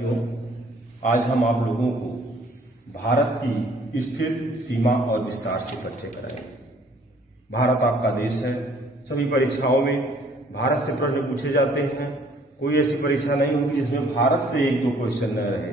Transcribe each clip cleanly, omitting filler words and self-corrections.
साथियों, आज हम आप लोगों को भारत की स्थित सीमा और विस्तार से परिचय कराएंगे। भारत आपका देश है। सभी परीक्षाओं में भारत से प्रश्न पूछे जाते हैं। कोई ऐसी परीक्षा नहीं होगी जिसमें भारत से एक दो क्वेश्चन न रहे।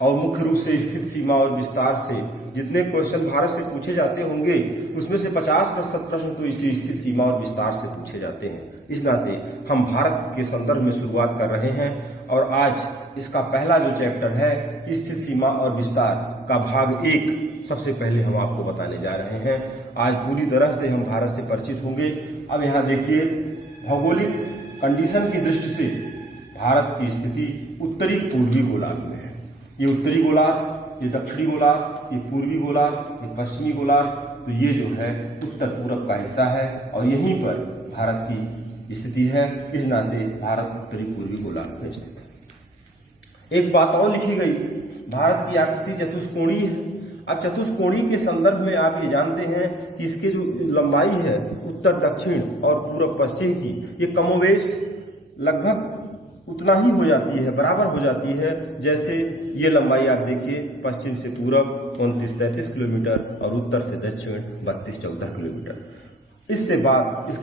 और मुख्य रूप से स्थित सीमा और विस्तार से जितने क्वेश्चन भारत से पूछे जाते होंगे उसमें से 50% प्रश्न तो इसी स्थित सीमा और विस्तार से पूछे जाते हैं। इस नाते हम भारत के संदर्भ में शुरुआत कर रहे हैं और आज इसका पहला जो चैप्टर है स्थित सीमा और विस्तार का भाग 1 सबसे पहले हम आपको बताने जा रहे हैं। आज पूरी तरह से हम भारत से परिचित होंगे। अब यहाँ देखिए, भौगोलिक कंडीशन की दृष्टि से भारत की स्थिति उत्तरी पूर्वी गोलार्ध में है। ये उत्तरी गोलार्ध, ये दक्षिणी गोलार्ध, ये पूर्वी गोलार्ध, ये पश्चिमी गोलार्ध, तो ये जो है उत्तर पूरब का हिस्सा है और यहीं पर भारत की स्थिति है। इस नाते भारत उत्तरी पूर्वी गोलार्ध में स्थित है। एक बात और लिखी गई, भारत की आकृति चतुष्कोणीय है। अब चतुष्कोणीय के संदर्भ में आप ये जानते हैं कि इसके जो लंबाई है उत्तर दक्षिण और पूरब पश्चिम की, ये कमोवेश लगभग उतना ही हो जाती है, बराबर हो जाती है। जैसे ये लंबाई आप देखिए, पश्चिम से पूरब 29-33 किलोमीटर और उत्तर से दक्षिण 32-14 किलोमीटर। इसके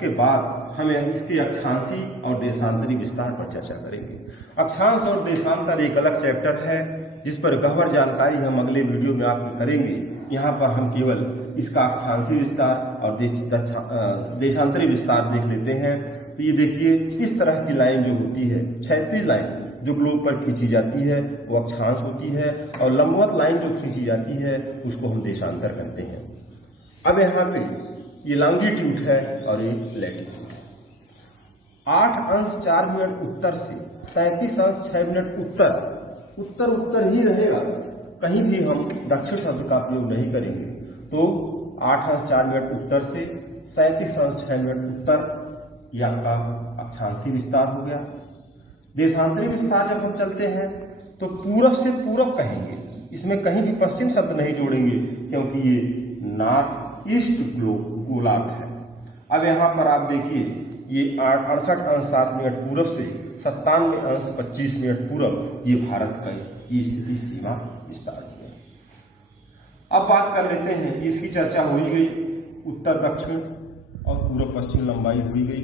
बाद हमें इसके अक्षांशी और देशांतरी विस्तार पर चर्चा करेंगे। अक्षांश और देशांतर एक अलग चैप्टर है जिस पर गहन जानकारी हम अगले वीडियो में आपको करेंगे। यहाँ पर हम केवल इसका अक्षांशी विस्तार और देशांतरी विस्तार देख लेते हैं। तो ये देखिए, इस तरह की लाइन जो होती है, क्षैतिज लाइन जो ग्लोब पर खींची जाती है वो अक्षांश होती है और लंबवत लाइन जो खींची जाती है उसको हम देशांतर कहते हैं। अब यहाँ पे ये लॉन्गिट्यूड है और ये लैटिट्यूड है। 8 अंश 4 मिनट उत्तर से 37 अंश 6 मिनट उत्तर ही रहेगा। कहीं भी हम दक्षिण शब्द का प्रयोग नहीं करेंगे। तो 8 अंश 4 मिनट उत्तर से 37 अंश 6 मिनट उत्तर, यह आपका अक्षांशी विस्तार हो गया। देशांतरी विस्तार जब हम चलते हैं तो पूरब से पूरब कहेंगे, इसमें कहीं भी पश्चिम शब्द नहीं जोड़ेंगे क्योंकि ये नॉर्थ ईस्ट गोलार्ध है। अब यहाँ पर आप देखिए, ये 68 अंश 7 मिनट पूरब से 97 अंश 25 मिनट पूरब, ये भारत का ये स्थिति सीमा विस्तार है। अब बात कर लेते हैं, इसकी चर्चा हो ही गई, उत्तर दक्षिण और पूर्व पश्चिम लंबाई हुई गई।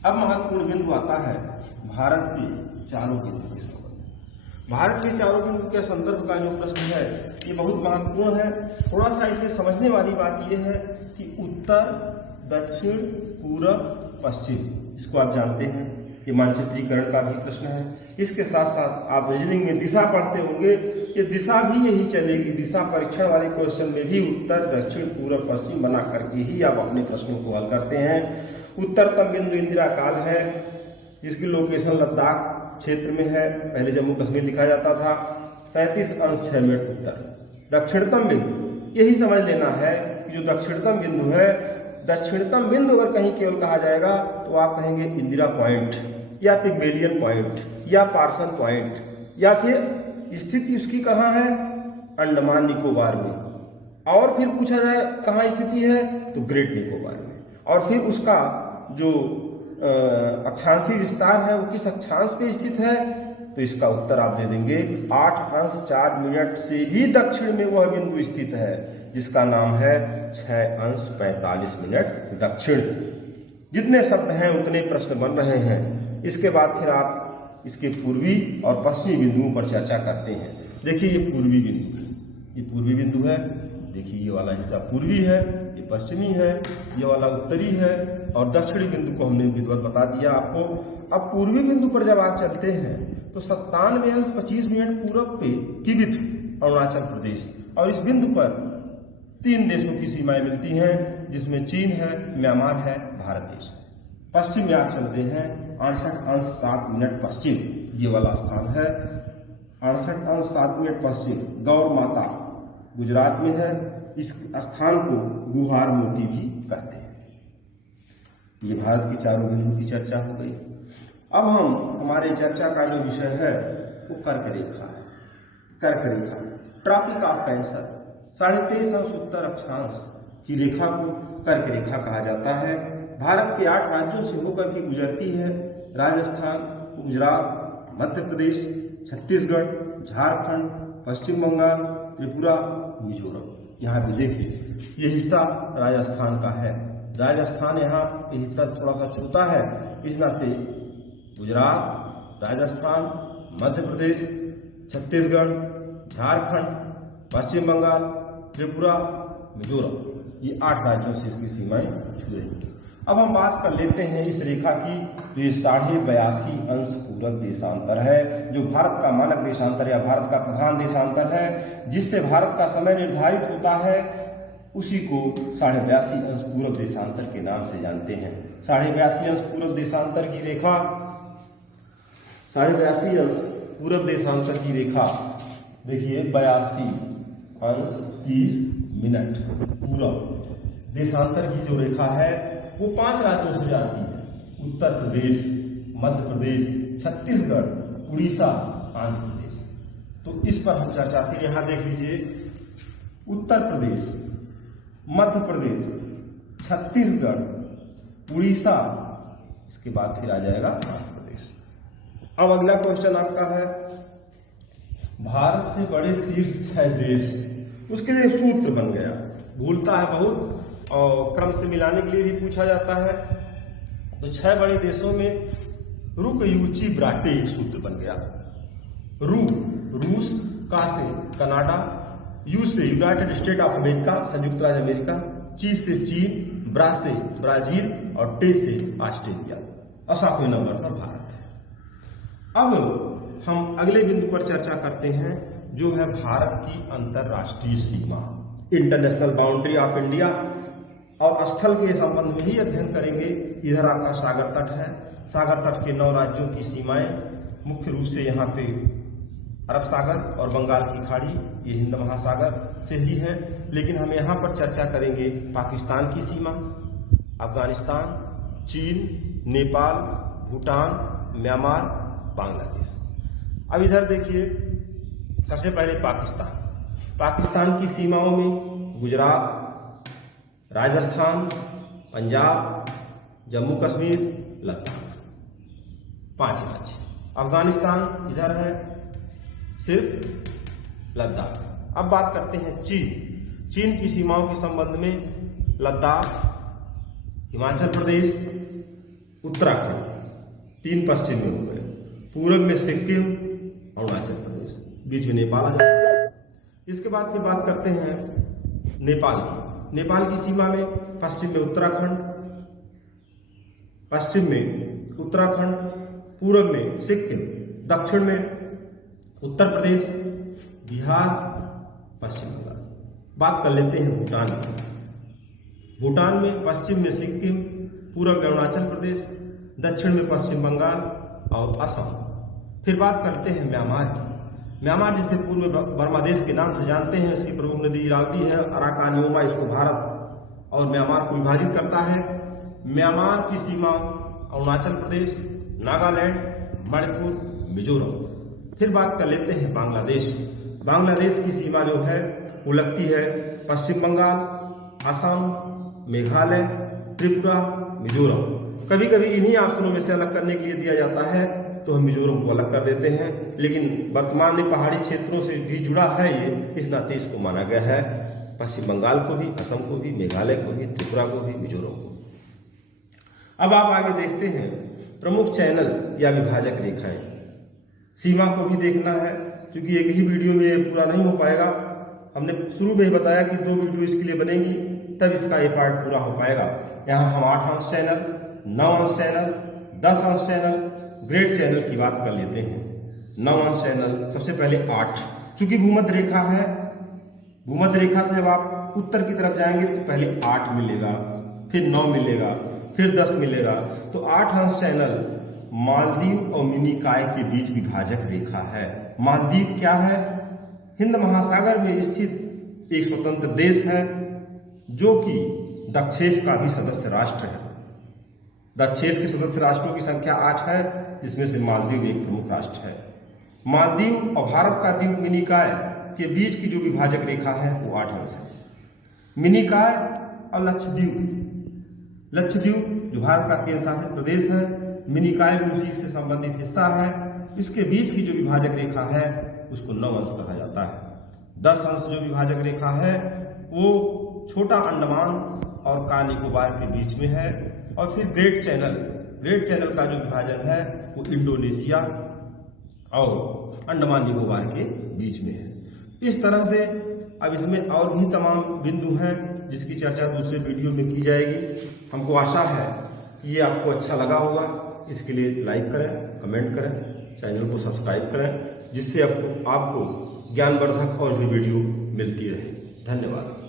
अब महत्वपूर्ण बिंदु आता है भारत के चारों बिंदु के संबंध। भारत के चारों बिंदु के संदर्भ का जो प्रश्न है ये बहुत महत्वपूर्ण है। थोड़ा सा इसमें समझने वाली बात यह है कि उत्तर, दक्षिण, पूरब, पश्चिम, इसको आप जानते हैं, ये मानचित्रीकरण का भी प्रश्न है। इसके साथ साथ आप रीजनिंग में दिशा पढ़ते होंगे, ये दिशा भी यही चलेगी। दिशा परीक्षण वाले क्वेश्चन में भी उत्तर, दक्षिण, पूरब, पश्चिम बना करके ही आप अपने प्रश्नों को हल करते हैं। उत्तरतम बिंदु इंदिरा काल है, जिसकी लोकेशन लद्दाख क्षेत्र में है। पहले जम्मू कश्मीर लिखा जाता था। 37 अंश 6 मिनट उत्तर। दक्षिणतम बिंदु, यही समझ लेना है कि जो दक्षिणतम बिंदु है, दक्षिणतम बिंदु अगर कहीं केवल कहा जाएगा तो आप कहेंगे इंदिरा पॉइंट या फिर मेरियन पॉइंट या पार्सन पॉइंट, या फिर स्थिति उसकी कहाँ है, अंडमान निकोबार में। और फिर पूछा जाए कहाँ स्थिति है तो ग्रेट निकोबार में। और फिर उसका जो अक्षांशी विस्तार है वो किस अक्षांश पे स्थित है, तो इसका उत्तर आप दे देंगे 8 अंश 4 मिनट से भी दक्षिण में वह बिंदु स्थित है जिसका नाम है 6 अंश 45 मिनट दक्षिण। जितने शब्द हैं उतने प्रश्न बन रहे हैं। इसके बाद फिर आप इसके पूर्वी और पश्चिमी बिंदुओं पर चर्चा करते हैं। देखिए, ये पूर्वी बिंदु है, ये पूर्वी बिंदु है। देखिए, ये वाला हिस्सा पूर्वी है, ये पश्चिमी है, ये वाला उत्तरी है और दक्षिणी बिंदु को हमने विधिवत बता दिया आपको। अब पूर्वी बिंदु पर जब आप चलते हैं तो 97 अंश 25 मिनट पूरब पे किबिथ अरुणाचल प्रदेश, और इस बिंदु पर 3 देशों की सीमाएं मिलती हैं जिसमें चीन है, म्यांमार है, भारत देश है। पश्चिम में आप चलते हैं 68 अंश 7 मिनट पश्चिम, ये वाला स्थान है 68 अंश 7 मिनट पश्चिम। गौर माता गुजरात में है। इस स्थान को गुहार मोती भी कहते हैं। ये भारत की चारों बिंदु की चर्चा हो गई। अब हम हमारे चर्चा का जो विषय है वो कर्क रेखा है। कर्क रेखा, ट्रॉपिक ऑफ कैंसर, 23.5 अंश उत्तर अक्षांश की रेखा को कर्क रेखा कहा जाता है। भारत के 8 राज्यों से होकर के गुजरती है। राजस्थान, गुजरात, मध्य प्रदेश, छत्तीसगढ़, झारखंड, पश्चिम बंगाल, त्रिपुरा, मिजोरम। यहाँ भी देखिए ये हिस्सा राजस्थान का है। राजस्थान यहाँ ये हिस्सा थोड़ा सा छूता है, इस नाते गुजरात, राजस्थान, मध्य प्रदेश, छत्तीसगढ़, झारखंड, पश्चिम बंगाल, त्रिपुरा, मिजोरम, ये 8 राज्यों से इसकी सीमाएं छू रही हैं। अब हम बात कर लेते हैं इस रेखा की, तो ये 82.5 अंश पूरब देशांतर है, जो भारत का मानक देशांतर या भारत का प्रधान देशांतर है, जिससे भारत का समय निर्धारित होता है, उसी को 82.5 अंश पूरब देशांतर के नाम से जानते हैं। 82.5 अंश पूरब देशांतर की रेखा, 82.5 अंश पूरब देशांतर की रेखा देखिए 82 अंश 30 मिनट पूरब देशांतर की जो रेखा है वो 5 राज्यों से जाती है, उत्तर प्रदेश, मध्य प्रदेश, छत्तीसगढ़, उड़ीसा, आंध्र प्रदेश। तो इस पर हम चर्चा करें। यहाँ देख लीजिए उत्तर प्रदेश, मध्य प्रदेश, छत्तीसगढ़, उड़ीसा, इसके बाद फिर आ जाएगा आंध्र प्रदेश। अब अगला क्वेश्चन आपका है, भारत से बड़े शीर्ष 6 देश, उसके लिए सूत्र बन गया, भूलता है बहुत और क्रम से मिलाने के लिए भी पूछा जाता है। तो 6 बड़े देशों में रुक यूची ब्राटे एक सूत्र बन गया। रू रूस, का से कनाडा, यू से यूनाइटेड स्टेट ऑफ अमेरिका, संयुक्त राज्य अमेरिका, ची से चीन, ब्रा से ब्राजील और टे से ऑस्ट्रेलिया। और 7वें नंबर पर भारत है। अब हम अगले बिंदु पर चर्चा करते हैं, जो है भारत की अंतरराष्ट्रीय सीमा, इंटरनेशनल बाउंड्री ऑफ इंडिया, और स्थल के संबंध में ही अध्ययन करेंगे। इधर आपका सागर तट है, सागर तट के 9 राज्यों की सीमाएं मुख्य रूप से यहाँ पे अरब सागर और बंगाल की खाड़ी, ये हिंद महासागर से ही है। लेकिन हम यहाँ पर चर्चा करेंगे पाकिस्तान की सीमा, अफगानिस्तान, चीन, नेपाल, भूटान, म्यांमार, बांग्लादेश। अब इधर देखिए सबसे पहले पाकिस्तान की सीमाओं में गुजरात, राजस्थान, पंजाब, जम्मू कश्मीर, लद्दाख, 5 राज्य। अफगानिस्तान इधर है, सिर्फ लद्दाख। अब बात करते हैं चीन की सीमाओं के संबंध में लद्दाख, हिमाचल प्रदेश, उत्तराखंड, 3 पश्चिम में हो गए, पूर्व में सिक्किम, अरुणाचल प्रदेश, बीच में नेपाल आ जाता है। इसके बाद फिर बात करते हैं नेपाल की सीमा में पश्चिम में उत्तराखंड, पूर्व में सिक्किम, दक्षिण में उत्तर प्रदेश, बिहार, पश्चिम बंगाल। बात कर लेते हैं भूटान में पश्चिम में सिक्किम, पूर्व में अरुणाचल प्रदेश, दक्षिण में पश्चिम बंगाल और असम। फिर बात करते हैं म्यांमार जिसे पूर्व में बर्मा देश के नाम से जानते हैं। इसकी प्रमुख नदी इरावती है, अराकान योमा इसको भारत और म्यांमार को विभाजित करता है। म्यांमार की सीमा अरुणाचल प्रदेश, नागालैंड, मणिपुर, मिजोरम। फिर बात कर लेते हैं बांग्लादेश की सीमा जो है वो लगती है पश्चिम बंगाल, असम, मेघालय, त्रिपुरा, मिजोरम। कभी कभी इन्हीं ऑप्शनों में से अलग करने के लिए दिया जाता है, तो हम मिजोरम को अलग कर देते हैं, लेकिन वर्तमान में पहाड़ी क्षेत्रों से भी जुड़ा है ये, इस नाते इसको माना गया है पश्चिम बंगाल को भी, असम को भी, मेघालय को भी, त्रिपुरा को भी, मिजोरम को। अब आप आगे देखते हैं प्रमुख चैनल या विभाजक रेखाएं। सीमा को भी देखना है, क्योंकि एक ही वीडियो में ये पूरा नहीं हो पाएगा। हमने शुरू में ही बताया कि 2 वीडियो इसके लिए बनेगी, तब इसका ये पार्ट पूरा हो पाएगा। यहाँ हम 8 अंश चैनल, 9 अंश चैनल, 10 अंश चैनल, ग्रेड चैनल की बात कर लेते हैं। 9 अंश चैनल, सबसे पहले 8, चूंकि भूमध्य रेखा है, भूमध्य रेखा से जब आप उत्तर की तरफ जाएंगे तो पहले 8 मिलेगा, फिर 9 मिलेगा, फिर 10 मिलेगा। तो 8 अंश चैनल मालदीव और मिनिकॉय के बीच विभाजक रेखा है। मालदीव क्या है? हिंद महासागर में स्थित एक स्वतंत्र देश है, जो कि दक्षेस का भी सदस्य राष्ट्र है। दक्षेस के सदस्य राष्ट्रों की संख्या 8 है, जिसमें से मालदीव एक प्रमुख राष्ट्र है। मालदीव और भारत का द्वीप मिनिकॉय के बीच की जो विभाजक रेखा है वो 8 अंश है। मिनिकॉय और लक्षद्वीप जो भारत का केंद्र शासित प्रदेश है, मिनिकॉय भी उसी से संबंधित हिस्सा है। इसके बीच की जो विभाजक रेखा है उसको नव अंश कहा जाता है। 10 अंश जो विभाजक रेखा है वो छोटा अंडमान और कार निकोबार के बीच में है। और फिर ग्रेट चैनल का जो विभाजन है वो इंडोनेशिया और अंडमान निकोबार के बीच में है। इस तरह से अब इसमें और भी तमाम बिंदु हैं जिसकी चर्चा दूसरे वीडियो में की जाएगी। हमको आशा है कि ये आपको अच्छा लगा होगा। इसके लिए लाइक करें, कमेंट करें, चैनल को सब्सक्राइब करें, जिससे आपको ज्ञानवर्धक और भी वीडियो मिलती रहे। धन्यवाद।